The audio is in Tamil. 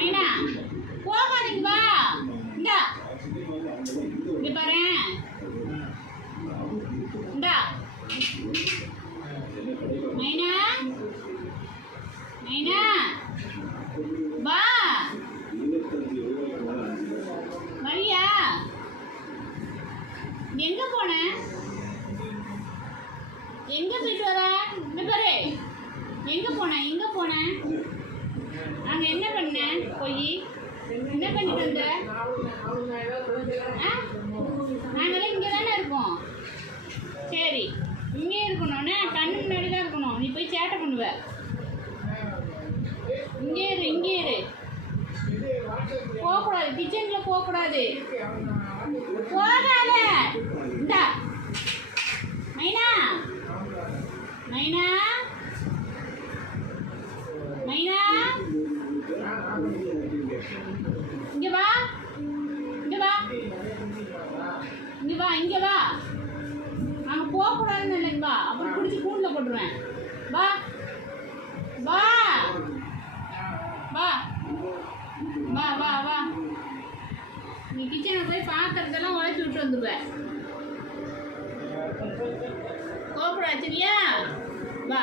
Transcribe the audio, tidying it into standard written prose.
மைனா போகாதீங்க வா. இந்தா இங்க பாரு. இந்தா மைனா மைனா வா. வரியா? எங்க போன? எங்க போயிட்டு வர? இங்க பாரு. எங்க போன? நாங்க என்ன பண்ண? போய் என்ன பண்ணிட்டு வந்த? நாங்களாம் இங்கே தானே இருக்கோம். சரி இங்கே இருக்கணும்னா கண்ணு முன்னாடி தான் இருக்கணும். நீ போய் சேட்டை பண்ணுவ. இங்கே இரு. போகக்கூடாது, கிச்சனில் போகக்கூடாது. போகாத. இந்தா மைனா மைனா மைனா இங்க வா. நாங்க போகக்கூடாதுன்னு இல்லைங்க வா. அப்புறம் பிடிச்சி கூண்டில் போட்டுருவேன். வா வா வா வா வா வா. நீ கிச்சனை போய் பாத்திரத்தெல்லாம் உழைச்சி விட்டு வந்துடுவேன். கோபப்படாது சரியா? வா.